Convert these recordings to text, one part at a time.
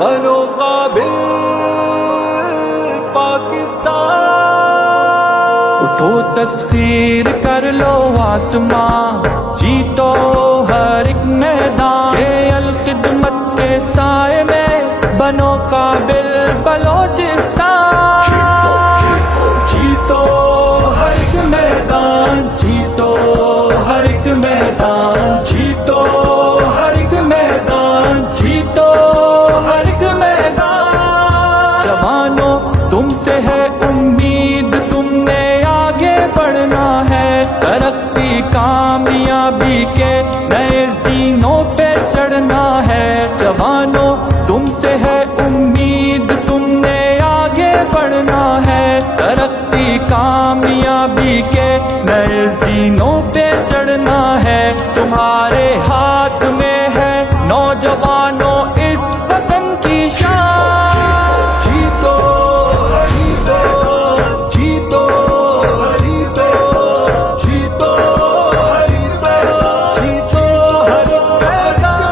بنو قابل پاکستان، اٹھو تسخیر کر لو آسمان، جیتو ہر ایک میدان، یہ الخدمت کے سائے میں بنو قابل بلوچستان، جیتو ہر ایک میدان، جیتو ہر ایک میدان، جیتو ہر ایک میدان، جیتو ہر ایک میدان۔ جوانوں تم سے ہے امید، تم نے آگے بڑھنا ہے، ترقی کامیابی کے نئے زینوں پہ چڑھنا ہے۔ جوانوں تم سے ہے امید، تم نے آگے بڑھنا ہے، ترقی کامیابی کے نئے زینوں پہ چڑھنا ہے۔ تمہارے ہاتھ میں ہے نوجوانوں اس وطن کی شان، جیتو جیتو جیتو جیتو جیتو جیتو ہر میدان۔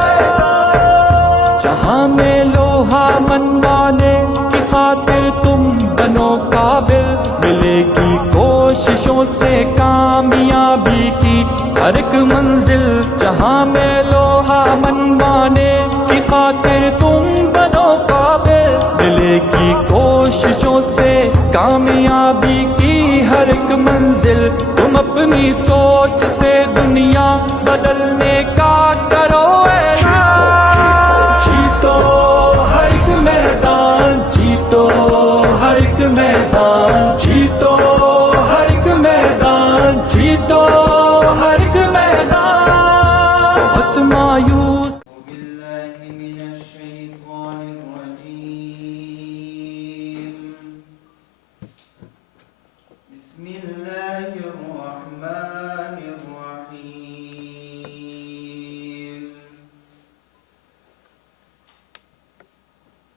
جہاں میں لوہا منوانے کی خاطر تم بنو قابل، ملے گی کوششوں سے کامیابی کی ہر ایک منزل۔ جہاں میں لوہا منوانے کی خاطر تم بنو قابل، ملے گی کوششوں سے کامیابی کی ہر ایک منزل۔ تم اپنی سوچ سے دنیا بدلنے کا کرو اعلان، جیتو ہر ایک میدان، جیتو ہر ایک میدان، جیتو ہر ایک میدان، جیتو ہر ایک میدان۔ بہت مایوس بالله من الشيطان الرجيم، بسم الله الرحمن الرحيم،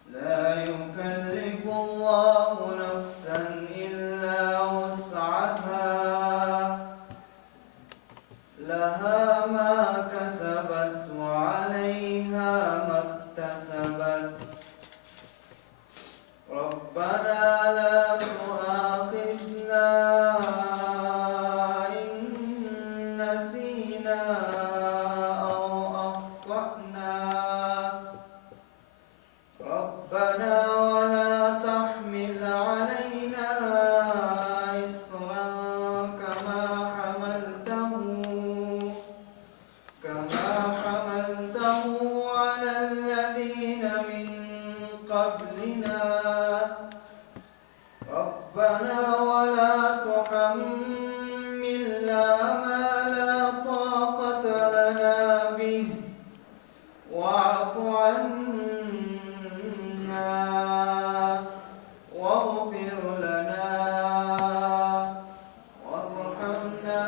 لا يكلف الله نفسا إلا وسعها، لها ما كسبت وعليها ما اكتسبت، ربنا لا تؤاخذنا إن نسينا أو أخطأنا، ربنا ولا تحمل علينا إصرا كما حملته على الذين من قبلنا، ربنا ولا تحملنا ما لا طاقة لنا به، واعف عنا واغفر لنا وارحمنا،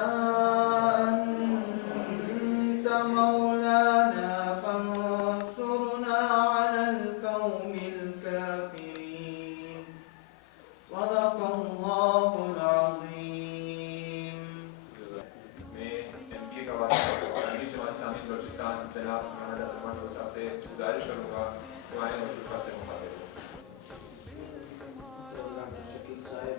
أنت مولانا فانصرنا على القوم الكافرين، صدق الله العظيم۔ میں MP کا واسطہ جماعت اسلامی بلوچستان جناب محمد عبدالرحمن صاحب سے گزارش کروں گا کہ ہمارے مشرفہ سے مخاطب ہوں۔ شکیل صاحب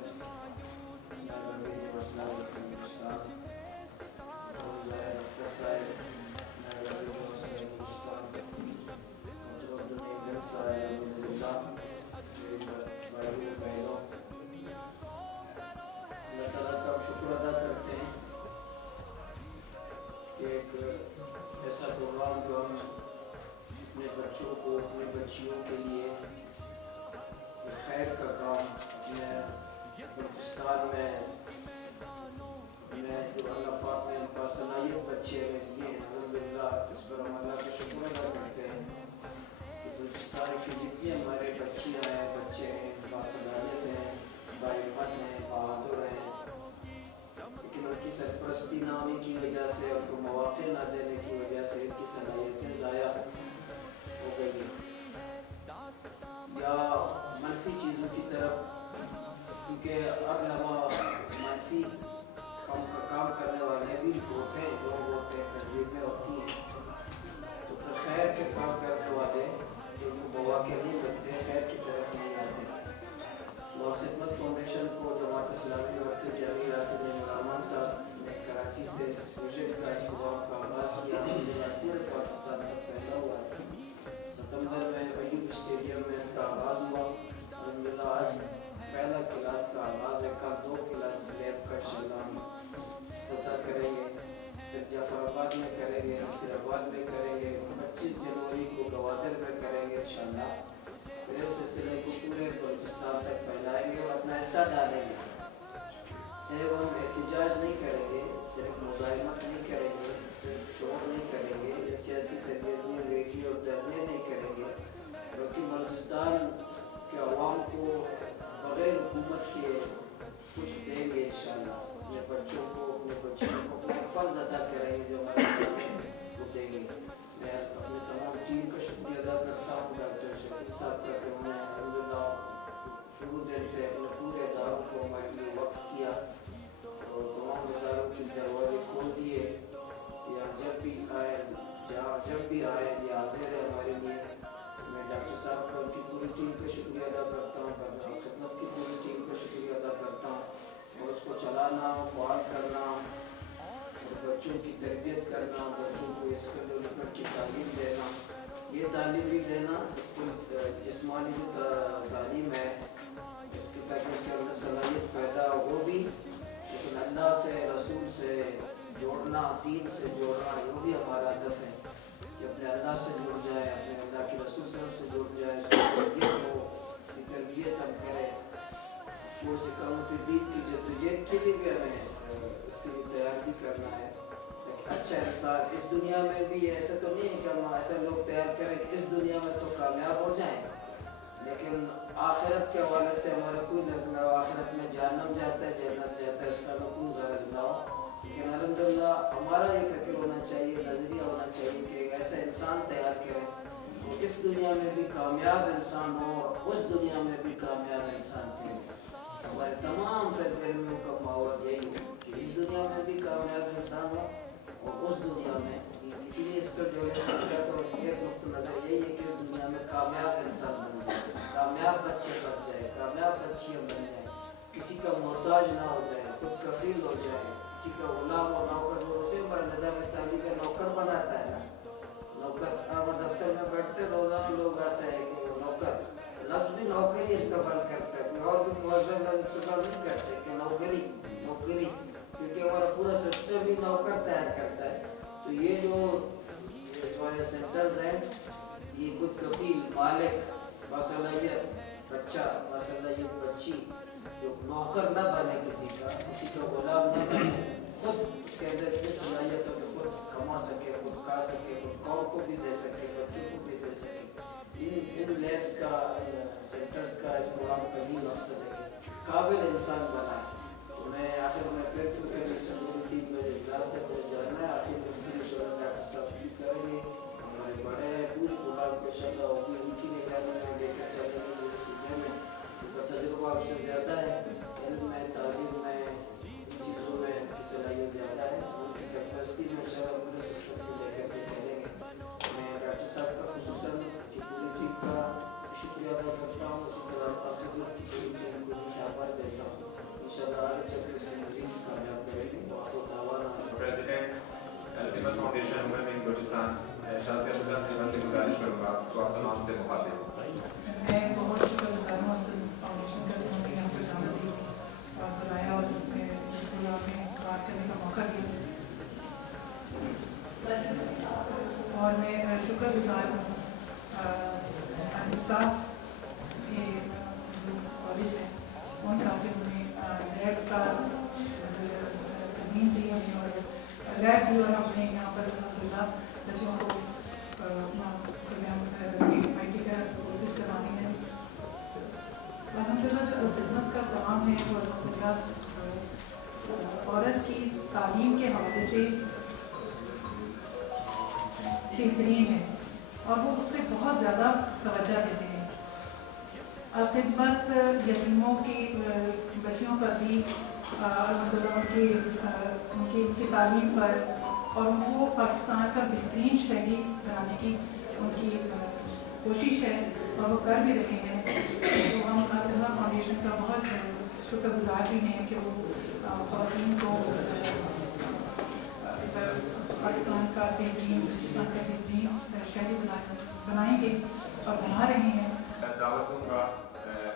اللہ تعالیٰ کا شکر ادا کرتے ہیں کہ ایک ایسا پروگرام جو ہم اپنے بچوں کو، اپنے بچیوں کے لیے خیر کا کام اپنے بلوچستان میں جو اللہ پاک نے باصلاحیت بچے ہمیں دیے ہیں، الحمدللہ اس پر ہم اللہ کا شکر ادا کرتے ہیں کہ بلوچستان کی جتنی ہمارے بچیاں ہیں، بچے ہیں، باصلاحیت ہیں، باعلم ہیں، بہادر ہیں، لیکن ان کی سرپرستی نہ ہونے کی وجہ سے، ان کو مواقع نہ دینے کی وجہ سے ان کی صلاحیتیں ضائع ہو گئی ہیں، یا منفی چیزوں کی طرف، کیونکہ ہر لمحہ منفی کام کرنے والے بھی ہوتے ہیں، لوگ ہوتے ہیں، تجویزیں ہوتی ہیں، تو پھر خیر کے کام کرنے والے جو واقع نہیں کرتے، خیر کی طرف نہیں آتے۔ اور خدمت فاؤنڈیشن کو جماعت اسلامی مرکز جامعہ یاسر عثمان صاحب نے کراچی سے اس پروجیکٹ کا انتظام کا آغاز کیا، پورے پاکستان تک پھیلا ہوا ہے۔ ستمبر میں ایوب اسٹیڈیم میں اس کا آغاز ہوا۔ الحمدللہ آج پہلا کلاس کا آغاز ہے، کل 2 کلاس لیب کا انشاءاللہ ہم افتتاح کریں گے، پھر جعفر آباد میں کریں گے، نصیر آباد میں کریں گے، 25 جنوری کو گوادر میں کریں گے انشاءاللہ۔ پھر اس سلسلے کو پورے بلوچستان تک پھیلائیں گے اور اپنا حصہ ڈالیں گے۔ صرف ہم احتجاج نہیں کریں گے، صرف مزاحمت نہیں کریں گے، صرف شور نہیں کریں گے، سیاسی سرگرمی ریکی اور دھرنے نہیں کریں گے، بلکہ بلوچستان کے عوام کو بغیر حکومت کے کچھ دیں گے انشاءاللہ۔ اپنے بچوں کو، اپنے بچوں کو اپنا ایک فرض ادا کریں گے جو ہمارے پاس ہے وہ دیں گے۔ میں اپنے تمام ٹیم کا شکریہ ادا کرتا ہوں، ڈاکٹر شفیع صاحب کا کہ انہوں نے الحمدللہ شروع دن سے اپنے پورے اداروں کو ہمارے لیے وقف کیا اور تمام اداروں کی دروازے کھول دیے۔ یا جب بھی آئے، جہاں جب بھی آئے یہ حاضر ہے ہمارے لیے۔ میں ڈاکٹر صاحب کا، ان کی پوری ٹیم کا شکریہ ادا کرتا ہوں، خدمت کی پوری ٹیم کا شکریہ ادا کرتا ہوں، اور اس کو چلانا، فعال کرنا اور بچوں کی تربیت کرنا، بچوں کو اس کا ڈیولپمنٹ کی تعلیم دینا، یہ تعلیم بھی دینا، اس کی جسمانی جو تعلیم ہے اس کی، تاکہ اس کے اندر صلاحیت پیدا ہو بھی، لیکن اللہ سے، رسول سے جوڑنا، دین سے جوڑنا، یہ بھی ہمارا ہدف ہے کہ اپنے اللہ سے جڑ جائے، اپنے اللہ کے رسول سے جڑ جائے، اس کی تربیت ہو، تربیت ہم کریں، وہ اقامت دین کی جدوجہد کے لیے بھی ہمیں اس کے لیے تیار بھی کرنا ہے۔ اچھا انسان اس دنیا میں بھی، ایسا تو نہیں ہے کہ ہم ایسے لوگ تیار کریں کہ اس دنیا میں تو کامیاب ہو جائیں، لیکن آخرت کے حوالے سے ہمارا کوئی نہ آخرت میں جہنم جاتا ہے، جنت جاتا ہے، اس کا کوئی غرض نہ ہو، لیکن الحمدللہ ہمارا یہ فکر ہونا چاہیے، نظریہ ہونا چاہیے کہ ایک ایسا انسان تیار کریں وہ اس دنیا میں بھی کامیاب انسان ہو اور اس دنیا میں بھی کامیاب انسان ہو۔ ہمارے تمام سرگرمیوں کا محور یہی ہو کہ اس دنیا میں بھی کامیاب انسان ہو اور اس دنیا میں، اسی لیے اس کا جو ہے تو ایک نقطہ نظر یہی ہے کہ اس دنیا میں کامیاب انسان بن جائے، کامیاب بچے بن جائے، کامیاب بچیاں بن جائیں، کسی کا محتاج نہ ہو جائے، خود کفیل ہو جائے، کسی کا غلام اور نوکر، جو اسے ہمارا نظام تعلیم کا نوکر بناتا ہے نا، نوکر آپ دفتر میں بیٹھتے روزانہ لوگ آتے ہیں کہ وہ نوکر، لفظ بھی نوکری ہی استعمال کرتا ہے، کوئی اور بھی موظف لفظ استعمال نہیں کرتے کہ نوکری، نوکری، کیونکہ ہمارا پورا سسٹم بھی نوکر تیار کرتا ہے۔ تو یہ جو ہمارے سینٹرز ہیں، یہ خود کفیل، مالک، باصلاحیت بچہ، باصلاحیت بچی، جو نوکر نہ بنے کسی کا غلام نہ بنے، خود اس کے اندر اتنی صلاحیت ہو کہ خود کما سکے، خود کھا سکے، خود قوم کو بھی دے سکے، بچوں کو بھی دے سکے۔ ان لیب کا، سینٹرز کا، اس پروگرام کا یہ مقصد ہے کہ قابل انسان بنائے۔ میں آخر میں پھر کیونکہ سیکورٹی میں اجلاس ہے، مجھے جانا ہے، آخر میں پھر انشاءاللہ ڈاکٹر صاحب بھی کریں گے، ہمارے بڑے ہیں، پوری پروگرام کو انشاءاللہ ہوگی، ان کی نگرانی میں لے کر چلیں گے پورے صوبے میں۔ ان کا تجربہ آپ سے زیادہ ہے، علم میں، تعلیم میں، ان چیزوں میں کی صلاحیت زیادہ ہے، ان کی سرپرستی میں انشاءاللہ پورے سسٹم کو لے کر کے چلیں گے۔ میں ڈاکٹر صاحب کا خصوصاً کی پوری ٹیم کا شکریہ ادا کرتا ہوں، اسی طرح آپ خدمت کی پوری ٹیم کو مشابہت دیتا ہوں، انشاءاللہ آگے چل کے اس میں مزید کامیاب کریں گے۔ بہت دعوانا president Alkhidmat foundation women wing Balochistan Shazia Abdullah صاحبہ سے گزارش کروں گا تو آپ تمام سے مخاطب۔ میں بہت شکر گزار ہوں فاؤنڈیشن کا، جنہوں نے یہاں پر دعوت دی اور بلایا اور جس کو ہمیں بات کرنے کا موقع دیا، اور میں شکر گزار ہوں انصاف کے جو کالج ہے ان کا کہ انہیں لیب کا زمین دی ہمیں اور لیب دی، اور ہم نے یہاں پر الحمدللہ بچوں کو آئی ٹی کا کورسز کرانے ہیں۔ الحمدللہ جو خدمت کا کام ہے وہ الحمدللہ عورت کی تعلیم کے حوالے سے بہترین ہے اور وہ اس پہ بہت زیادہ توجہ دیتے ہیں۔ خدمت یتیموں کی بچیوں پر بھی الحمدللہ ان کی تعلیم پر اور ان کو پاکستان کا بہترین شہری بنانے کی ان کی कोशिश है और वो कर भी रहे हैं। तो हम अल्लाह फाउंडेशन का बहुत शुक्रगुजार भी हैं कि वो ख़वातीन को पाकिस्तान का बेहतरीन बलूचिस्तान का बेहतरीन शहरी बनाएंगे और बना रहे हैं। दावत दूंगा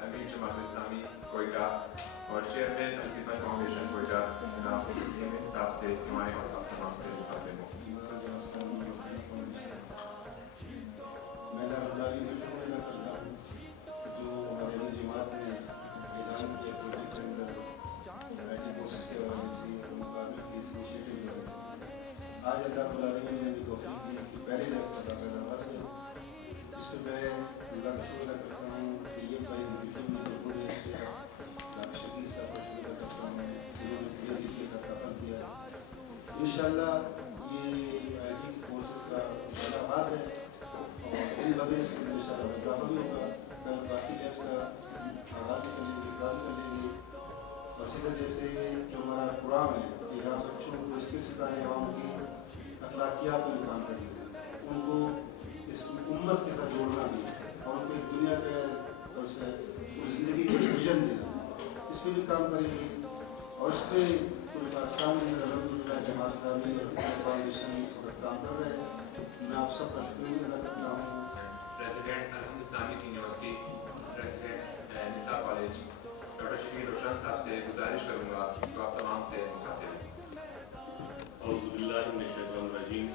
अमीर जमात इस्लामी कोयटा और चेयरमैन अल-खिदमत फाउंडेशन कोयटा जनाब यमीन साहब से नुमाए और तमाम से मुखातिब हूँ। मैं अल्लाह का शुक्र अदा करता हूँ जो हमारे जमात ने ऐलान किया प्रोजेक्ट के अंदर IT कोर्सेज के हवाले से और मुकाबले की इस इनिशिएटिव के वजह से आज अल्लाह ताला ने मुझे भी तौफीक दी कि पहले लेक्चर का आगाज़ है। इस पर मैं अल्लाह का शुक्र अदा करता हूँ कि ये भाई मुझे पूरे शकील साहब का शुक्र अदा करता हूँ जिन्होंने पूरे के साथ काम किया। इंशाअल्लाह ये IT कोर्सेज का आगाज़ है और इन वजह से इंशाअल्लाह इजाफा भी होगा। कल बाकी कैंप का आगाज़ करेंगे, इस्लाम कर लेंगे और इसी तरह जैसे जो हमारा प्रोग्राम है कि यहाँ बच्चों को इसके सिखाने आवाम की अखलाकियात में काम करेंगे, उनको इस उम्मत के साथ जोड़ना भी और उनको एक दुनिया के और ज़िंदगी को विजन देना, इसमें भी काम करेंगे। और इस पर पूरे पाकिस्तान में अलहमदुलिल्लाह जमात इस्लामी और फाउंडेशन इस वक्त काम कर रहे हैं। मैं आप सबका शुक्रिया अदा करता हूँ। प्रेसिडेंट अल इस्लामिक यूनिवर्सिटी, प्रेसिडेंट निसा कॉलेज डॉक्टर शहीद रोशन साहब से गुजारिश करूँगा तो आप तमाम से मुखातिब हैं। औज़ु बिल्लाहि मिनश शैतानिर रजीम,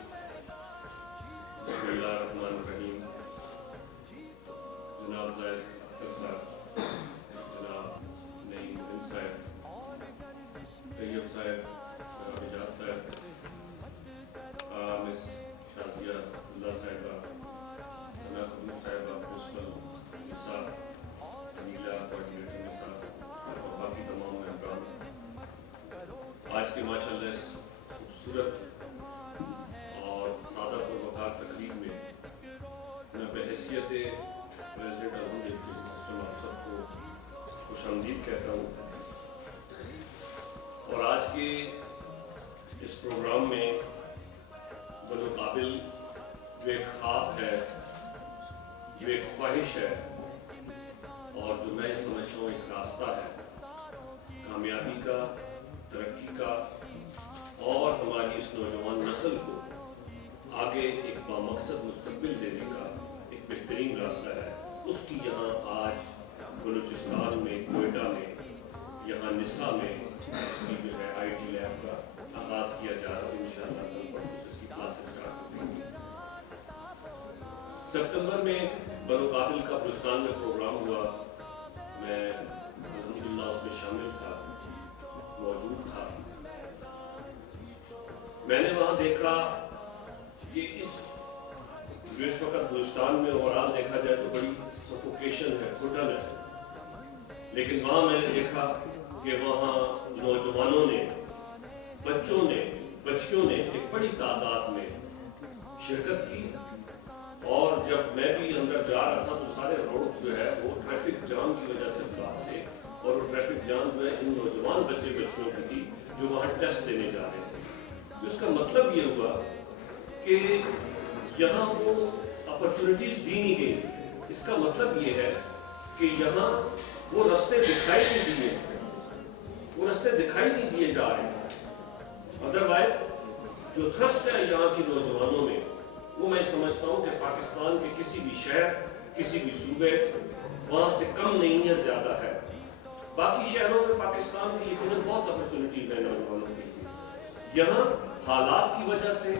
बिस्मिल्लाहिर रहमानिर रहीम। जनाब ज़ैद अख्तर साहब, जनाब नईम मुहिम साहब, तैयब साहब, इजाज़ साहब, मिस शाज़िया अब्दुल्ला साहिबा, सना कबूर साहिबा, प्रिंसिपल निसा, अमीला कोऑर्डिनेटर निसा और बाकी तमाम मेहमान, आज की माशाअल्लाह खूबसूरत और सादा पुरवकार तकरीब में मैं बहैसियत प्रेसिडेंट सिस्टम आप सबको खुशामदीद कहता हूँ। और आज के इस प्रोग्राम में बनुकाबिल जो एक ख्वाब है, जो एक ख्वाहिश है और जो मैं समझता हूँ एक रास्ता है कामयाबी का, तरक्की का और हमारी इस नौजवान नस्ल को आगे एक बामकसद मुस्तकबिल देने का एक बेहतरीन रास्ता है। उसकी यहाँ आज बलूचिस्तान में, कोयटा में, यहाँ निसा में उसकी जो है IT लैब का आगाज़ किया जा रहा है। इंशाअल्लाह कल परसों इसकी क्लासेस स्टार्ट होंगी। सितंबर में बनुकाबिल का बलूचिस्तान में प्रोग्राम हुआ, मैं अल्हम्दुलिल्लाह उसमें शामिल था, मौजूद था। मैंने वहाँ देखा कि इस वक्त बलूचिस्तान में ओवरऑल देखा जाए तो बड़ी सफोकेशन है, घुटन है, लेकिन वहाँ मैंने देखा कि वहाँ नौजवानों ने, बच्चों ने, बच्चियों ने एक बड़ी तादाद में शिरकत की। और जब मैं भी अंदर जा रहा था तो सारे रोड जो है वो ट्रैफिक जाम की वजह से ब्लॉक थे और वो ट्रैफिक जाम जो है इन नौजवान बच्चियों की थी जो वहाँ टेस्ट देने जा रहे थे। तो इसका मतलब ये हुआ कि यहाँ वो अपॉर्चुनिटीज दी नहीं गई। इसका मतलब ये है कि यहाँ वो रास्ते दिखाई नहीं दिए, वो रास्ते दिखाई नहीं दिए जा रहे। अदरवाइज जो थ्रस्ट है यहाँ की नौजवानों में वो मैं समझता हूँ कि पाकिस्तान के किसी भी शहर, किसी भी सूबे वहाँ से कम नहीं है, ज़्यादा है। बाकी शहरों में पाकिस्तान की लेकिन बहुत अपॉर्चुनिटीज है नौजवानों की। यहाँ हालात की वजह से,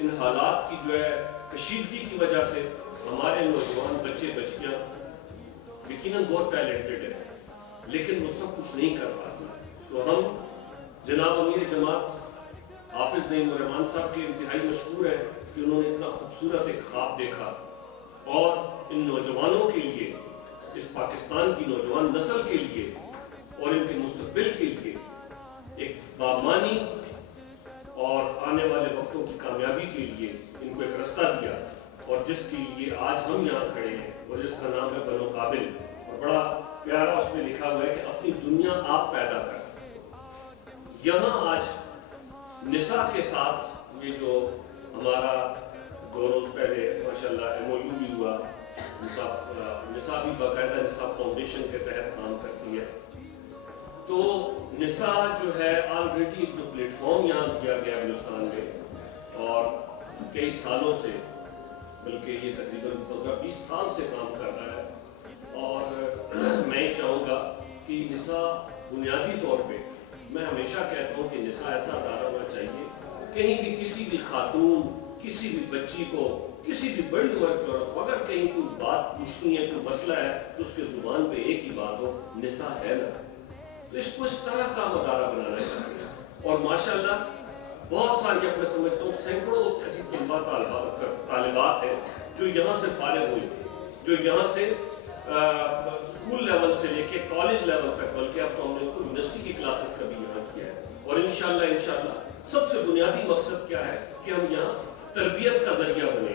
इन हालात की जो है कशीदगी की वजह से हमारे नौजवान बच्चे बच्चियाँ यकीनन बहुत टैलेंटेड है लेकिन वो सब कुछ नहीं कर पाते। तो हम जनाब अमीर जमात हाफिज नईम रहमान साहब के इंतहाई मशहूर है कि उन्होंने इतना खूबसूरत एक ख्वाब देखा और इन नौजवानों के लिए, इस पाकिस्तान की नौजवान नस्ल के लिए और इनके मुस्तकबिल के लिए एक बामानी और आने वाले वक्तों की कामयाबी के लिए इनको एक रास्ता दिया और जिसके लिए आज हम यहाँ खड़े हैं और जिसका नाम है बनुकाबिल। और बड़ा प्यारा उसमें लिखा हुआ है कि अपनी दुनिया आप पैदा कर। यहाँ आज निसा के साथ ये जो हमारा 2 रोज पहले माशाल्लाह MOU भी हुआ निसा भी बाकायदा निसा फाउंडेशन के तहत काम करती है। तो निसा जो है ऑलरेडी जो प्लेटफॉर्म यहाँ दिया गया हिंदुस्तान में और कई सालों से, बल्कि ये तकरीबन 15-20 साल से काम कर रहा है। और मैं चाहूँगा कि निसा बुनियादी तौर पे, मैं हमेशा कहता हूँ कि निसा ऐसा अदारा होना चाहिए कहीं भी किसी भी खातून, किसी भी बच्ची को, किसी भी बड़ी वर्ग को अगर कहीं कोई बात पूछनी है, कोई मसला है, तो उसके जुबान पे एक ही बात हो, निसा है ना। तो इसको इस तरह का अदारा बनाना चाहिए। और माशाल्लाह बहुत सारी, अब मैं समझता हूँ सैकड़ों ऐसी तालिबात हैं जो यहाँ से फारिग हुई, जो यहाँ से स्कूल लेवल से लेके कॉलेज लेवल तक, बल्कि अब तो हमने इसको यूनिवर्सिटी की क्लासेस का भी यहाँ किया है। और इंशाल्लाह सबसे बुनियादी मकसद क्या है कि हम यहाँ तरबियत का जरिया बने,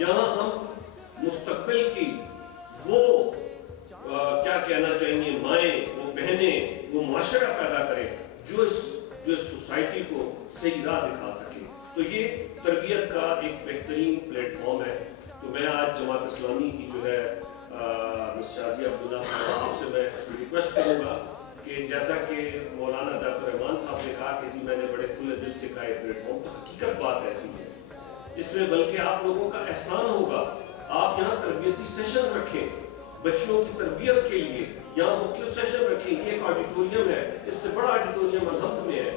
यहाँ हम मुस्तकबिल की वो क्या कहना चाहिए माएँ, वो बहनें, वो माशरा पैदा करें जो इस सोसाइटी को सही राह दिखा सके। तो ये तरबियत का एक बेहतरीन प्लेटफॉर्म है। तो मैं आज जमात इस्लामी की जो है शाजिया अब्दुल्ला साहब, आपसे मैं रिक्वेस्ट करूँगा कि जैसा कि मौलाना डॉक्टर रहमान साहब ने कहा कि जी मैंने बड़े खुले दिल से कहा प्लेटफॉर्म, तो हकीकत बात ऐसी है इसमें, बल्कि आप लोगों का एहसान होगा। आप यहाँ तरबियती सेशन रखें बच्चियों की तरबियत के लिए, यहाँ मुख्तलिफ सेशन रखें। एक ऑडिटोरियम है, इससे बड़ा ऑडिटोरियम अलहम्द में है,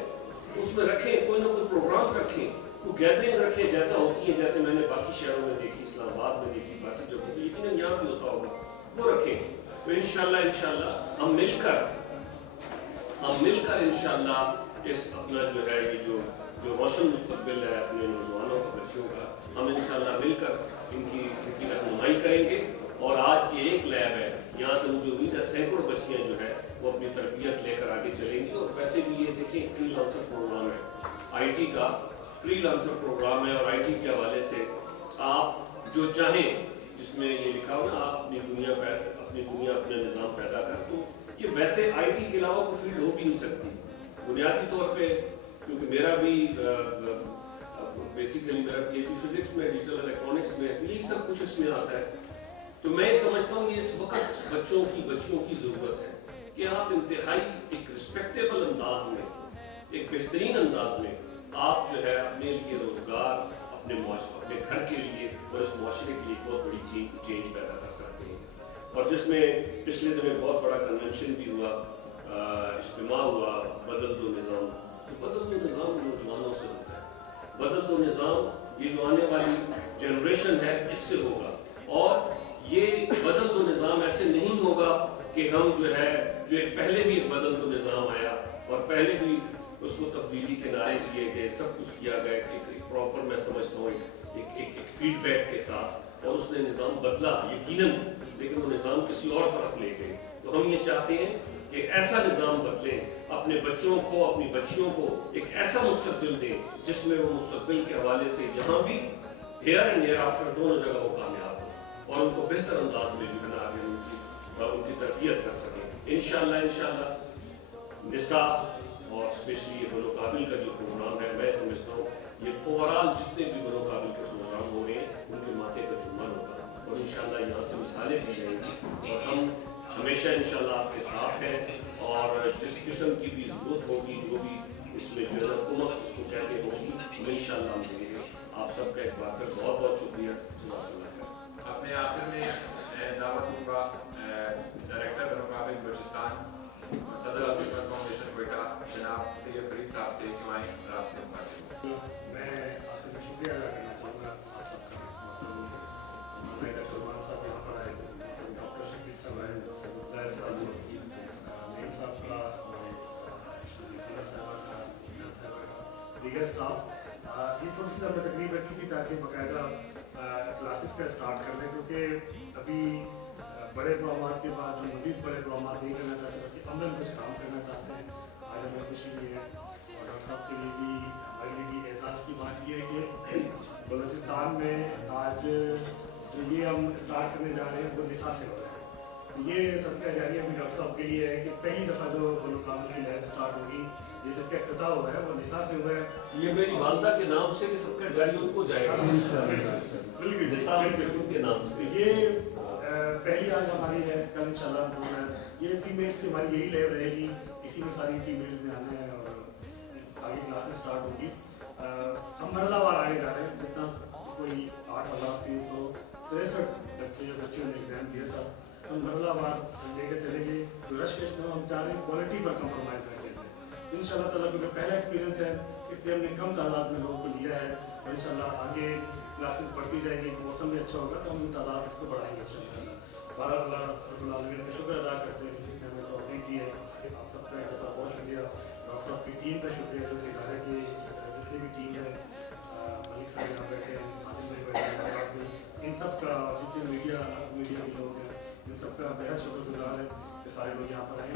उसमें रखें, कोई ना कोई प्रोग्राम रखें, कोई गैदरिंग रखें जैसा होती है, जैसे मैंने बाकी शहरों में देखी, इस्लामाबाद में देखी, बाकी जगहों पर, लेकिन यहाँ भी होता होगा, वो रखें। तो इंशाल्लाह हम मिलकर इंशाल्लाह इस अपना जो है ये जो रोशन मुस्तकबिल है अपने नौजवानों का, बच्चियों का, हम इंशाल्लाह मिलकर इनकी रहनुमाई करेंगे। और आज ये एक लैब है, यहाँ से मुझे उम्मीद है सैकड़ों बच्चियाँ जो है वो अपनी तरबियत लेकर आगे चलेंगी। और वैसे भी ये देखें फ्रीलांसर प्रोग्राम है, IT का फ्रीलांसर प्रोग्राम है, और IT के हवाले से आप जो चाहें, जिसमें ये लिखा हो ना, आप अपनी दुनिया अपना निज़ाम पैदा कर, तो ये वैसे IT के अलावा कोई फील्ड हो भी नहीं सकती बुनियादी तौर पे, क्योंकि मेरा भी बेसिकली मेरा PhD फिजिक्स में, डिजिटल इलेक्ट्रॉनिक्स में, यही सब कुछ इसमें आता है। तो मैं समझता हूँ कि इस वक्त बच्चियों की ज़रूरत है कि आप इंतहाई एक रिस्पेक्टेबल अंदाज में, एक बेहतरीन अंदाज में आप जो है अपने लिए रोज़गार, अपने घर के लिए और इस मुआशरे के लिए बहुत बड़ी चेंज पैदा कर सकते हैं। और जिसमें पिछले दिनों बहुत बड़ा कन्वेंशन भी हुआ, इज्तिमा हुआ, बदल दो निज़ाम। तो बदल दो निज़ाम नौजवानों से होता है, बदल दो निज़ाम ये जो आने वाली जनरेशन है इससे होगा। और ये बदल दो निज़ाम ऐसे नहीं होगा कि हम जो है, जो एक पहले भी एक बदल दो निज़ाम आया और पहले भी उसको तब्दीली के नारे दिए गए, सब कुछ किया गया, एक प्रॉपर मैं समझता हूँ एक फीडबैक के साथ, और उसने निज़ाम बदला यकीनन, लेकिन वो निज़ाम किसी और तरफ ले गए। तो हम ये चाहते हैं कि ऐसा निज़ाम बदलें, अपने बच्चों को, अपनी बच्चियों को एक ऐसा मुस्तकबिल दें जिसमें वो मुस्तकबिल के हवाले से जहाँ भी हेयर एंड हेयर आफ्टर दोनों जगह वो कामयाब हो और उनको बेहतर अंदाज में जो है ना आगे उनकी तरबियत कर सकें। इंशाल्लाह निसा और स्पेशली ये बनो काबिल का जो प्रोग्राम है, मैं समझता हूँ ये ओवरऑल जितने भी बनो काबिल के प्रोग्राम हो रहे हैं उनके माथे पर चुम्बन होगा, और इंशाल्लाह यहाँ से मिसालें दी जाएंगी। और हम हमेशा इंशाल्लाह आपके साथ हैं, और जिस किस्म की भी ज़रूरत होगी, जो भी इसमें जो है ना हुकूमत जिसको कहते होगी, मैं इंशाल्लाह हम देंगे। आप सबका एक बार फिर बहुत बहुत शुक्रिया। अपने आखिर में दावत दूंगा डायरेक्टर बनो काबिल बलूचिस्तान, सदर अल्तमत फाउंडेशन कोयटा, जनाब तैयब फरीद साहब से क्यों आपसे मैं आपसे शुक्रिया अदा करना चाहूँगा आप सबका। डॉक्टर मान साहब यहाँ पर आए, डॉक्टर शकील साहब आए, जैद साहब, नईम साहब का, दीगर स्टाफ, ये थोड़ी सी हमने तकलीफ रखी थी ताकि बाकायदा क्लासेस का स्टार्ट कर लें, क्योंकि अभी बड़े प्रोग्राम के बाद जो मज़ीद बड़े प्रोग्राम नहीं करना चाहते बल्कि अमल कुछ काम करना चाहते हैं। आज हमें खुशी हुई है, और डॉक्टर साहब के लिए भी, हमारे लिए भी एहसास की बात यह है कि बलूचिस्तान में आज जो ये हम स्टार्ट करने जा रहे हैं वो निसा से हो रहा है। ये सदका जारिया भी डॉक्टर साहब के लिए है कि पहली दफ़ा जो बनुकाबिल की लैब स्टार्ट होगी, ये जिसका इफ्तिताह हुआ है वो निसा से हुआ है। ये मेरी वालदा के नाम से भी सबका जारी उनको जाएगा, बिल्कुल निसा के नाम से। ये पहली आज हमारी है, कल इंशाल्लाह ये फीमेल्स की हमारी यही लैब रहेगी, इसी में सारी फीमेल्स ने आना है और आगे क्लासेस स्टार्ट होगी। हम मरलावार आगे जा रहे हैं, जिस तरह कोई 8,363 बच्चों ने एग्जाम दिया था, हम मरलावार लेकर चलेंगे। तो रश के हम चाह रहे हैं क्वालिटी पर कंप्रोमाइज़ नहीं करेंगे इंशाल्लाह ताला, क्योंकि पहला एक्सपीरियंस है इसलिए हमने कम तादाद में लोगों को लिया है और इंशाल्लाह आगे क्लासेस बढ़ती जाएगी, मौसम भी अच्छा होगा तो हम तादाद इसको बढ़ाएंगे इंशाल्लाह। बारह अल्लाह का शुक्र अदा करते हैं जिसने हमें तौफीक दी है। आप सबका एक दफ़ा बहुत शुक्रिया, डॉक्टर साहब की टीम का शुक्रिया, जो सिखाने की जितनी भी टीम है, मलिक साहब यहाँ बैठे हैं, आदिल भाई बैठे हैं, इन सब का जितने मीडिया के लोग हैं, इन सब का बेहद शुक्रगुजार है कि सारे लोग यहाँ पर आए।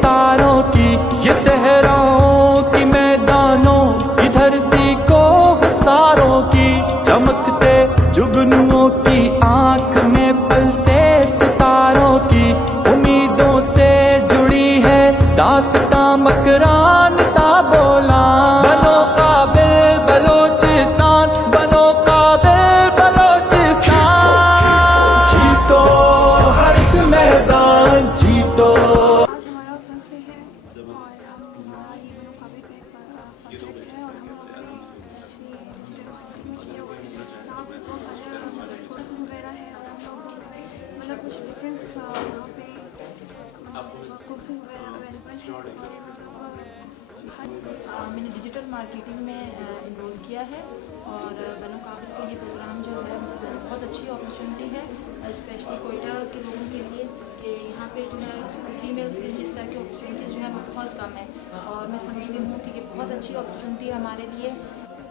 तारों की ये सहराओं की मैदानों की धरती को हसारों की चमकते जुगनुओं की आंख में पलते सितारों की उम्मीदों से जुड़ी है दास्तां मकरान ताबोला। बनो काबिल बलोचिस्तान, बनो काबिल बलोचिस्तान, जीतो हर एक मैदान जीतो। आज हमारा फर्स्ट डे है और हमारा ये बनुकाबिल का एक प्रोजेक्ट है और हम अच्छी टीचर किए हुए हैं। यहाँ पे बहुत सारे कोर्स वगैरह है और हम लोग मतलब कुछ डिफरेंट यहाँ पे कोर्सिंग वगैरह अवेलेबल है। मैंने डिजिटल मार्केटिंग में इनरोल किया है और बनुकाबिल का ये प्रोग्राम जो है बहुत अच्छी अपॉर्चुनिटी है, स्पेशली कोयटा के लोगों के लिए कि यहाँ पे जो है फीमेल्स के लिए इस तरह की अपॉर्चुनिटीज़ जो है वो बहुत कम है और मैं समझती हूँ कि ये बहुत अच्छी अपॉर्चुनिटी है हमारे लिए।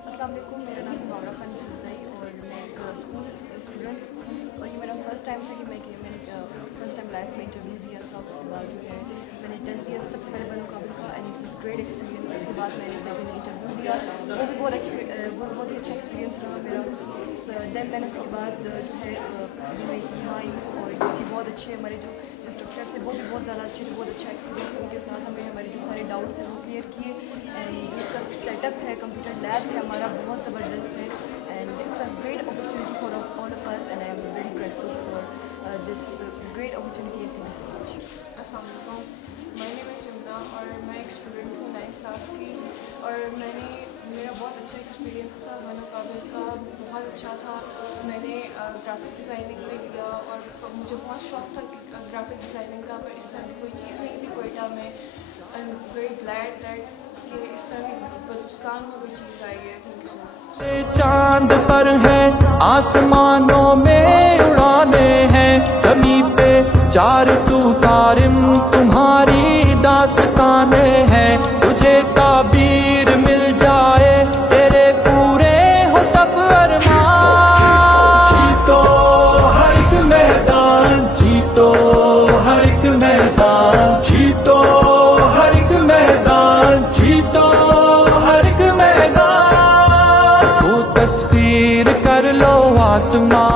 अस्सलाम वालेकुम, मेरा नाम मुहावरा खान यूसुफ़ज़ई और मैं एक स्कूल स्टूडेंट हूँ और ये मेरा फर्स्ट टाइम था कि मैंने फर्स्ट टाइम लाइफ में इंटरव्यू दिया था। उसके बाद जो है मैंने टेस्ट दिया सबसे पहले बनुकाबिल का and it was great experience. उसके बाद मैंने सेकंड इंटरव्यू दिया, वो भी बहुत ही अच्छा एक्सपीरियंस रहा मेरा। देन मैंने उसके बाद जो है यहाँ आई और ये भी बहुत अच्छे हमारे जो इंस्ट्रक्टर थे वो भी बहुत ज़्यादा अच्छे थे, बहुत अच्छा एक्सपीरियंस है उनके साथ। हमें हमारे जो सारे डाउट्स हैं वो क्लियर किए एंड जो इसका सेटअप है कंप्यूटर लैब है हमारा बहुत ज़बरदस्त है and it's a great opportunity for all of us and I am very grateful for this great opportunity and thank you so much. अस्सलाम वालेकुम, माय नेम इज़ शिमदा और मैं एक स्टूडेंट हूँ 9th क्लास की और मेरा बहुत अच्छा एक्सपीरियंस था बनुकाबिल का, बहुत अच्छा था। मैंने ग्राफिक डिज़ाइनिंग में लिया और मुझे बहुत शौक था ग्राफिक डिज़ाइनिंग का, पर इस तरह की कोई चीज़ नहीं थी कोयटा में। I am very glad that कि इस तरह की बलूचिस्तान में कोई चीज़ आई है। Thank you so much. चांद पर है आसमानों में उड़ाने हैं, ज़मीं पे चार सू सारिम तुम्हारी दास्तानें हैं। तुझे ताबीर मिल जाए तेरे पूरे हो सब अरमान। जीतो हर एक मैदान, जीतो हर एक मैदान, जीतो हर एक मैदान, जीतो हर एक मैदान। तो तस्वीर कर लो आसमां